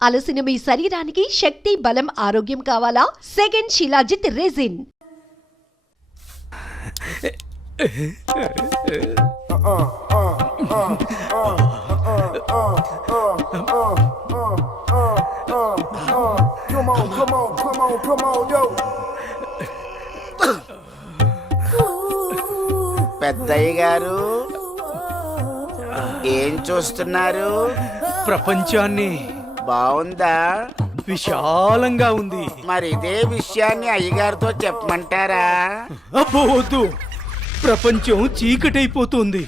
అలసిన మీ శరీరానికి శక్తి, బలం, ఆరోగ్యం కావాలా? Second shilajit resin. పెద్దయ్య గారు ఏం చూస్తున్నారు? ప్రపంచాన్ని. బాగుందా? విశాలంగా ఉంది. మరి ఇదే విషయాన్ని అయ్యగారితో చెప్పమంటారా? అబ్బో వద్దు, ప్రపంచం చీకటైపోతుంది.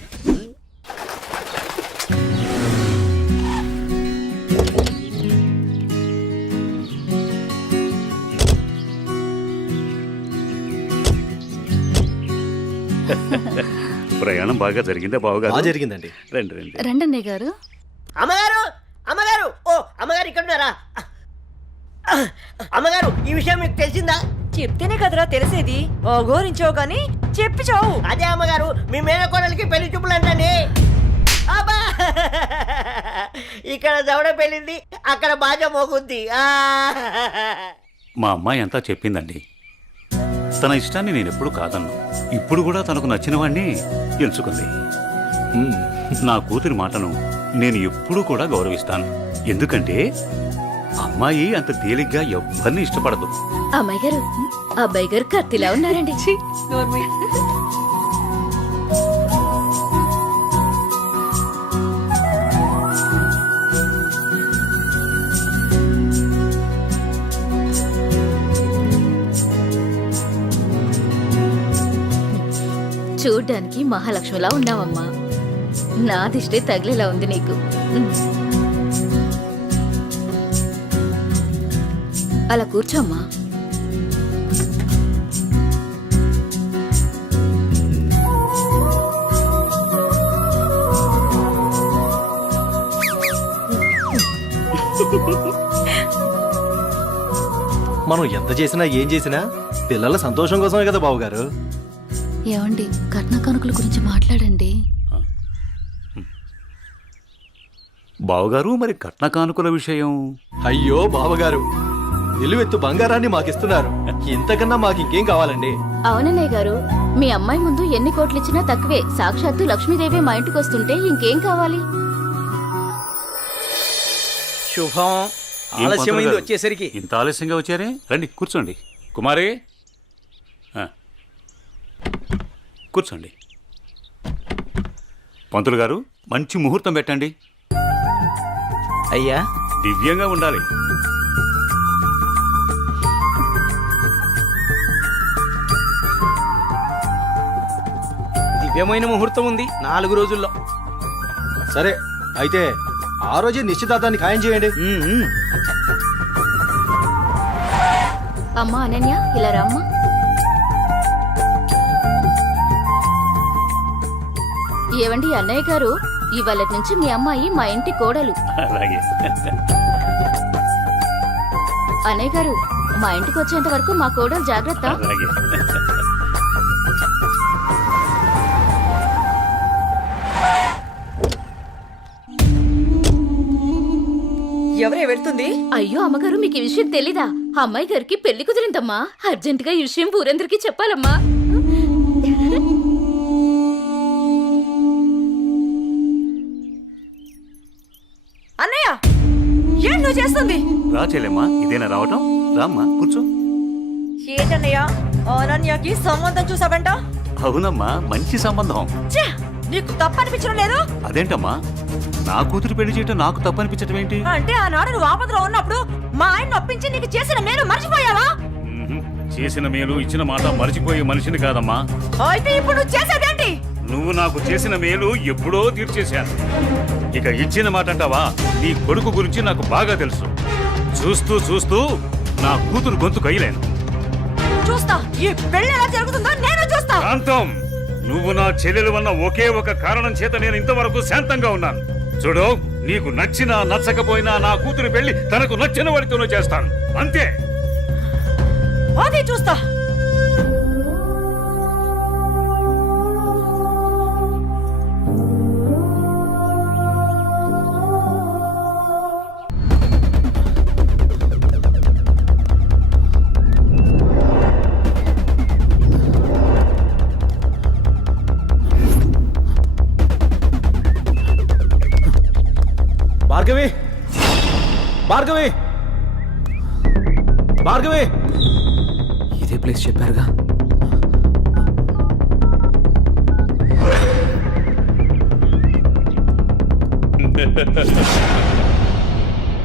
ప్రయాణం బాగా జరిగిందా బావగారు? బాగా జరిగిందండి. రండి రండి. రండి గారు. అమ్మగారు, అమ్మగారు, ఓ అమ్మగారు ఇక్కడ ఉన్నారా? అమ్మగారు, ఈ విషయం మీకు తెలిసిందా? చెప్తేనే కదరా తెలిసేది. ఓగోరించావు గాని చెప్పి చావు. అదే అమ్మగారు, మీ మేనకోడలికి పెళ్లి చూపులు అంటండి. అబ్బా, ఇక్కడ దవడ పెళ్ళింది, అక్కడ బాజా మోగుద్ది. మా అమ్మాయి అంతా చెప్పిందండి. తన ఇష్టాన్ని నేను ఎప్పుడు కాదన్ను. ఇప్పుడు కూడా తనకు నచ్చిన వాడిని ఎంచుకుంది. నా కూతురి మాటను నేను ఎప్పుడూ కూడా గౌరవిస్తాను. ఎందుకంటే అమ్మాయి అంత తేలిగ్గా ఎవ్వరిని ఇష్టపడదు. అమ్మాయి గారు, అబ్బాయి గారు కత్తిలా ఉన్నారండి. చూడ్డానికి మహాలక్ష్మిలా ఉన్నావమ్మా. నా దిష్టే తగిలేలా ఉంది నీకు. అలా కూర్చోమ్మా. మనం ఎంత చేసినా ఏం చేసినా పిల్లల సంతోషం కోసమే కదా బావగారు. ఏమండి, కట్న కానుకల గురించి మాట్లాడండి. బావగారు, మరి కట్న కానుకల విషయం? అయ్యో బావగారు, నిలువెత్తు బంగారాన్ని మాకిస్తున్నారు. ఇంతకన్నా మాకు ఇంకేం కావాలండి? అవునన్నయ్య గారు, మీ అమ్మాయి ముందు ఎన్ని కోట్లు ఇచ్చినా తక్కువే. సాక్షాత్తు లక్ష్మీదేవి మా ఇంటికి వస్తుంటే ఇంకేం కావాలి? శుభం. ఆలస్యమైంది వచ్చేసరికి. ఇంత ఆలస్యంగా వచ్చారే? రండి కూర్చోండి. కుమారి కూర్చోండి. పంతులు గారు, మంచి ముహూర్తం పెట్టండి. అయ్యా, దివ్యంగా ఉండాలి. దివ్యమైన ముహూర్తం ఉంది 4 రోజుల్లో. సరే అయితే ఆ రోజే నిశ్చితార్థాన్ని ఖాయం చేయండి. అమ్మా అనన్య, ఇలా రామ్మా. ఏవండి అన్నయ్య గారు, ఇవాళ నుంచి మీ అమ్మాయి మా ఇంటి కోడలు. అలాగే. అన్నయ్య గారు, మా ఇంటికి వచ్చేంత వరకు మా కోడలు జాగ్రత్త. అలాగే. ఎవరే వెళ్తుంది? అయ్యో అమ్మగారు, మీకు ఈ విషయం తెలీదా? అమ్మాయి గారికి పెళ్లి కుదిరిందమ్మా. అర్జెంటుగా ఈ విషయం ఊరందరికీ చెప్పాలమ్మా. అన్నయ్య, ఏం నువ్వు చేస్తుంది? రా చెల్లెమ్మా, ఇదేనా రావటం? రామ్మా కూర్చో. ఏంటన్నయ్య, అనన్యకి సంబంధం చూసావంట? అవునమ్మా, మంచి సంబంధం. ఛే, నీకు తప్పనిపించడం లేదు? అదేంటమ్మా, నా కూతురు పెళ్లి చేయటం నాకు తప్పనిపించటం ఏంటి? అంటే ఆనాడు నువ్వు ఆపదలో ఉన్నప్పుడు మా ఆయన ఒప్పించి నీకు చేసిన మేలు మర్చిపోయావా? చేసిన మేలు, ఇచ్చిన మాట మర్చిపోయే మనిషిని కాదమ్మా. అయితే ఇప్పుడు నువ్వు చేసేదేంటి? నువ్వు నాకు చేసిన మేలు ఎప్పుడో తీర్చేశాను. ఇక ఇచ్చిన మాట అంటావా? నీ కొడుకు గురించి నాకు బాగా తెలుసు. చూస్తూ చూస్తూ నా కూతురు గొంతు కయ్యలేను. చూస్తా, ఈ పెళ్లి ఎలా జరుగుతుందో నేను చూస్తా. శాంతం, నువ్వు నా చెల్లెలు వల్ల ఒకే ఒక కారణం చేత నేను ఇంతవరకు శాంతంగా ఉన్నాను. చూడు, నీకు నచ్చినా నచ్చకపోయినా నా కూతురు పెళ్లి తనకు నచ్చిన వాడితోనే చేస్తాను, అంతే. అది చూస్తా. భార్గవి భార్గవి ఇదే ప్లేస్ చెప్పారుగా.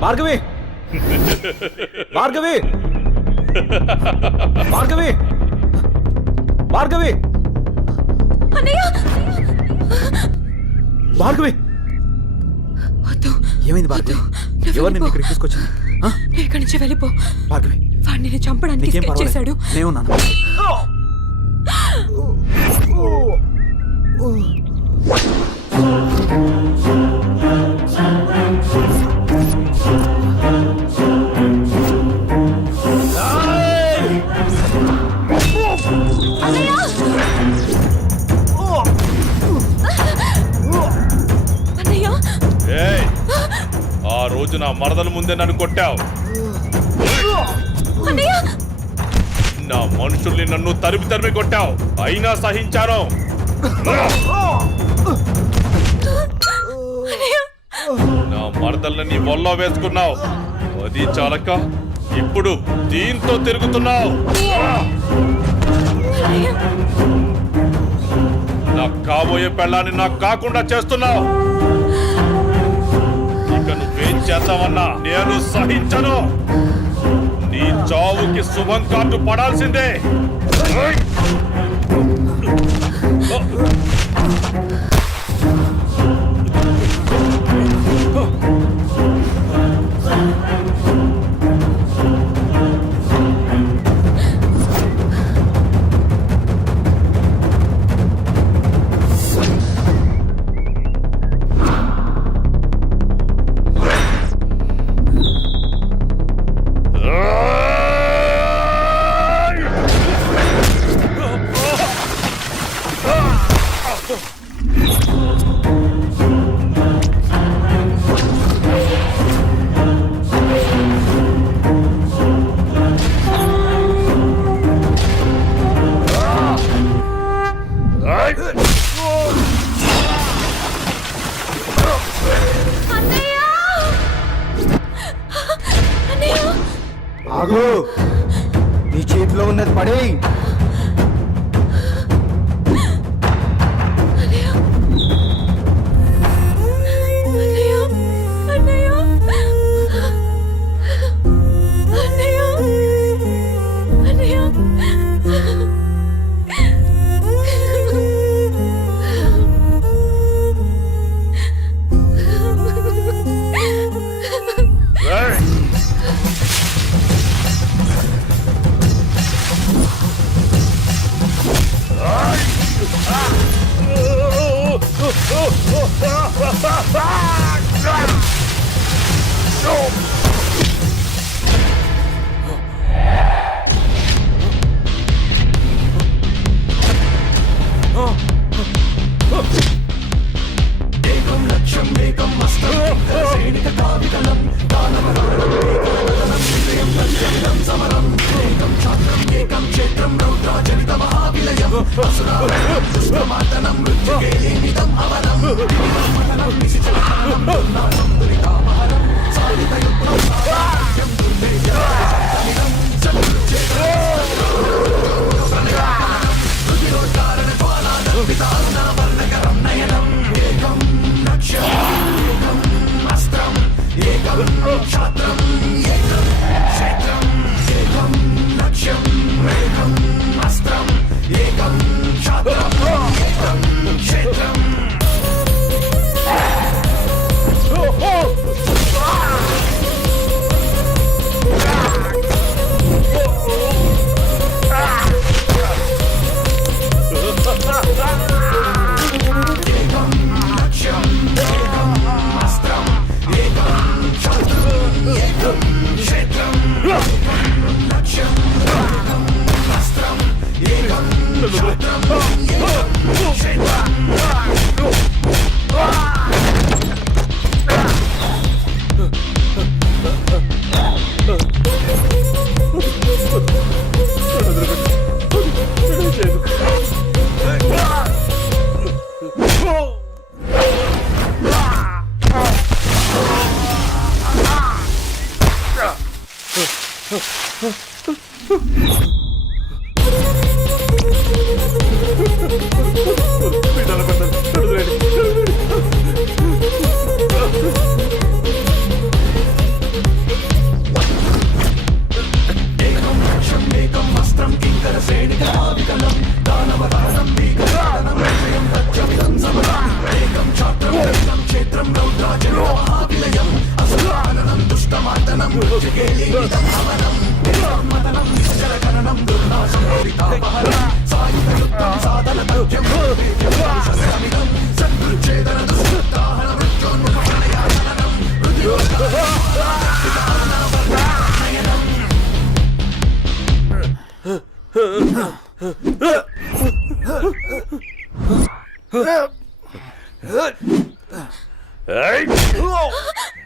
భార్గవి భార్గవి భార్గవి భార్గవి భార్గవి ఏమైంది భార్గవి? ఎవరు నిన్ను ఇక్కడికి తీసుకొచ్చింది? ఆ? ఇక్కడి నుంచి వెళ్ళిపో. భార్గవి వాడిని నేను చంపడానికి నీకేం స్కెచ్ చేశాడు. పర్వాలేదు, నేనున్నాను. అన్నయ్య ఏయ్, ఆ రోజు నా మరదల ముందే నన్ను కొట్టావు. అన్నయ్య నా మనుషుల్ని నన్ను తరిమి తరిమి కొట్టావు, అయినా సహించాను. నా మరదల్ని నీ ఒళ్ళో వేసుకున్నావు, అది చాలక ఇప్పుడు దీంతో తిరుగుతున్నావు. నాకు కాబోయే పెళ్ళాన్ని నాకు కాకుండా చేస్తున్నావు. ఇక నువ్వేం చేద్దామన్నా నేను సహించను. నీ చావుకి శుభం కార్డు పడాల్సిందే. ఆగు, నీ చేతిలో ఉన్నది పడే.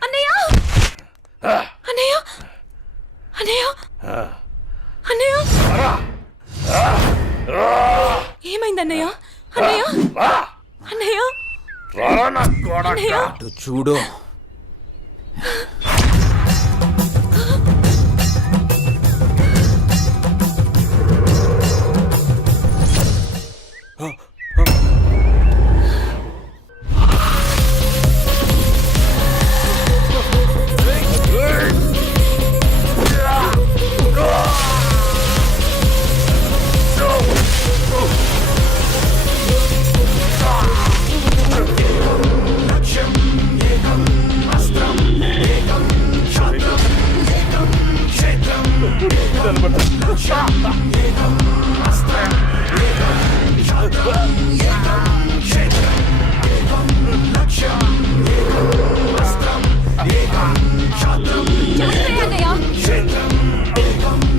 అన్నయ్య అన్నయ్య అన్నయ్య అన్నయ్య ఏమైంది అన్నయ్య అన్నయ్య అన్నయ్య అన్నయ్య అటు చూడు.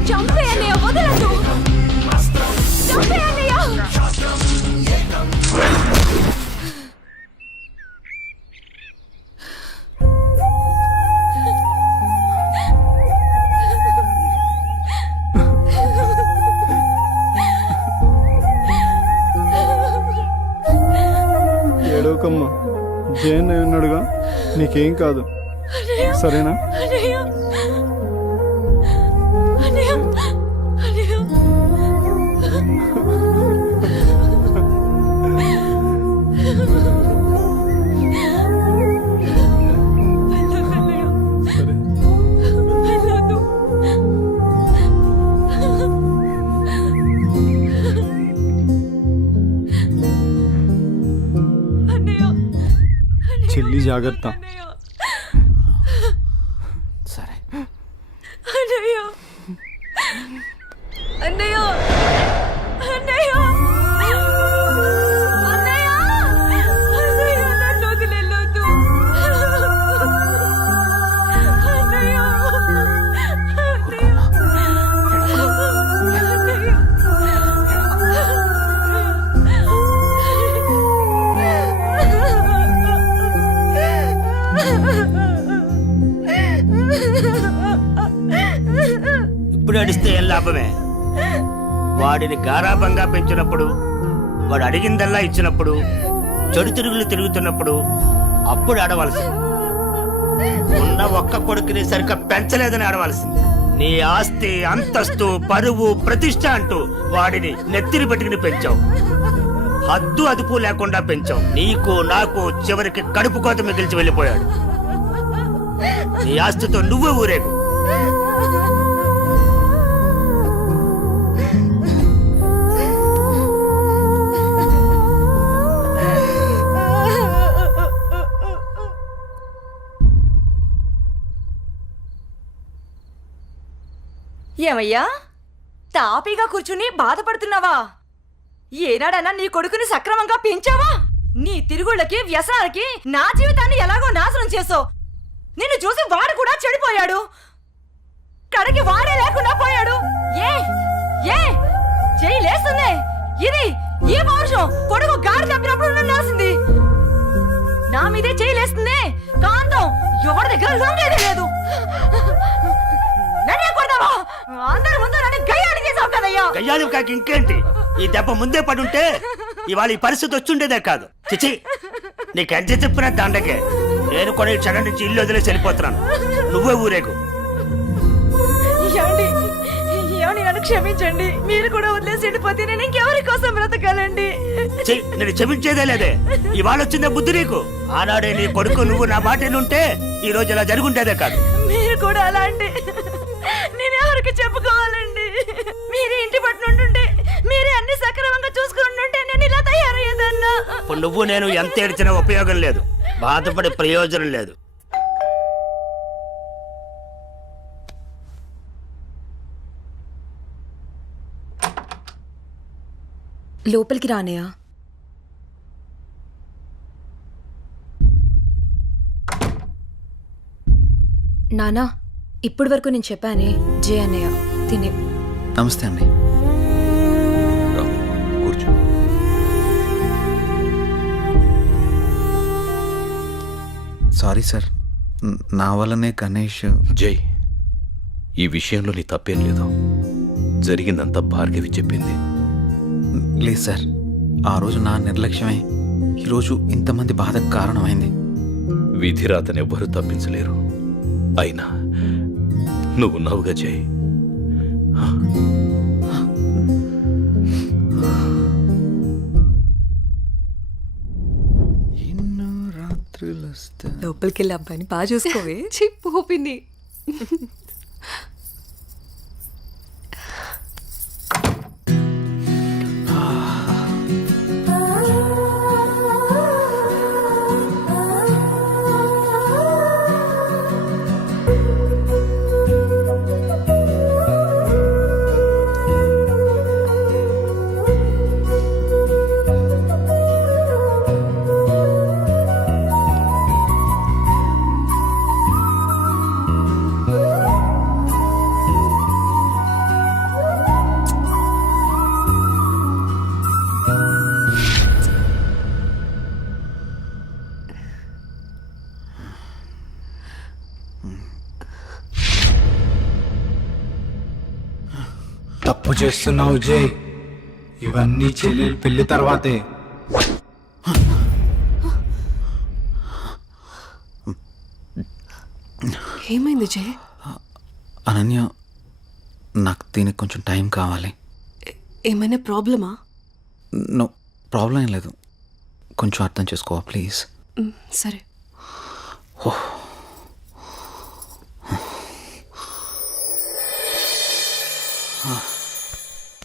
చంపే అన్నయ్య వదలదు చంపే అన్నయ్య ఏడవకమ్మా, జయన్ ఉన్నాడుగా, నీకేం కాదు, సరేనా? అన్నయ్య అన్నయ్య అన్నయ్య సరే. చెల్లి జాగ్రత్త. సరే. అన్నయ్య అన్నయ్య అన్నయ్య అన్నయ్య అన్నయ్య నన్ను వదిలేయొద్దు అన్నయ్య ఇప్పుడు అడిస్తే ఏం లాభమే? వాడిని గారాబంగా పెంచినప్పుడు, వాడు అడిగిందల్లా ఇచ్చినప్పుడు, చెడు తిరుగులు తిరుగుతున్నప్పుడు అప్పుడు ఆడవలసింది. ఉన్న ఒక్క కొడుకుని సరిగ్గా పెంచలేదని ఆడవలసింది. నీ ఆస్తి, అంతస్తు, పరువు, ప్రతిష్ట అంటూ వాడిని నెత్తిని పెట్టుకుని పెంచావు. హద్దు అదుపు లేకుండా పెంచావు. నీకు నాకు చివరికి కడుపు కోత మిగిల్చి వెళ్ళిపోయాడు. నీ ఆస్తితో నువ్వే ఊరేగు. ఏమయ్యా తాపీగా కూర్చుని బాధపడుతున్నావా? ఏనాడన్నా నీ కొడుకుని సక్రమంగా పెంచావా? నీ తిరుగుళ్ళకి వ్యసనాలకి నా జీవితాన్ని ఎలాగో నాశనం చేసావు. నిన్ను చూసి వాడు కూడా చెడిపోయాడు. కడకి వాడే లేకుండా పోయాడు. ఏ ఏ చెయ్యి లేస్తుంది. ఇది ఈ పౌరుషం కొడుకు గాడి తప్పినప్పుడు ఉండాల్సింది. నా మీదే చెయ్యి లేస్తుంది. కాంతం ఎవరి దగ్గర లొంగేదే లేదు. నన్నే కొడతావా? అందరి ముందు నన్ను గయ్యాడి చేసావు కదయ్యా. గయ్యాలి కాకి ఇంకేంటి? ఈ దెబ్బ ముందే పడుంటే ఇవాళ ఈ పరిస్థితి వచ్చుండేదే కాదు. చిచి, నీకెంత చెప్పిన దండకే. నేను కూడా ఈ క్షణం నుంచి ఇల్లు వదిలేసి వెళ్ళిపోతున్నాను. నువ్వే ఊరేగు. ఏమండి నన్ను క్షమించండి. మీరు కూడా వదిలేసి వెళ్ళిపోతే నేను ఇంకెవరి కోసం బ్రతకాలండి? నేను క్షమించేదే లేదే. ఇవాళ వచ్చిందే బుద్ధి నీకు. ఆనాడే నీ కొడుకు నువ్వు నా మాట ఉంటే ఈ రోజు ఇలా జరుగుంటేదే కాదు. మీరు కూడా అలా అంటే నేను ఎవరికి చెప్పుకోవాలండి? మీరు ఇంటి పట్టు ఉంటుంటే, మీరే అన్ని సక్రమంగా చూసుకుంటుంటే నేను ఇలా తయారయ్యేదన్నా. ఇప్పుడు నువ్వు నేను ఎంత ఏడ్చినా ఉపయోగం లేదు, బాధపడే ప్రయోజనం లేదు. లోపలికి రానయ్యా. నానా, ఇప్పటి వరకు నేను చెప్పానే జే అన్నయ్య తినే. నమస్తే అండి. కూర్చో. సారీ సార్, నా వల్లనే గణేష్. జై, ఈ విషయంలో నీ తప్పేం లేదు. జరిగిందంతా భార్గవి చెప్పింది. లేదు సార్, ఆ రోజు నా నిర్లక్ష్యమే ఈరోజు ఇంతమంది బాధకు కారణమైంది. విధిరాతనెవ్వరూ తప్పించలేరు. అయినా నువ్వున్నావుగా జై. ఎన్నో రాత్రులు లోపలికి వెళ్ళి అబ్బాయిని బాగా చూసుకోవే. చిప్పోపిని తప్పు చేస్తున్నావు జై. ఇవన్నీ చెల్లెలు పెళ్లి తర్వాతే. ఏమైంది జే? అనన్య, నాకు దీనికి కొంచెం టైం కావాలి. ఏమైనా ప్రాబ్లమా? నో ప్రాబ్లం ఏం లేదు, కొంచెం అర్థం చేసుకోవా ప్లీజ్. సరే. ఓహ్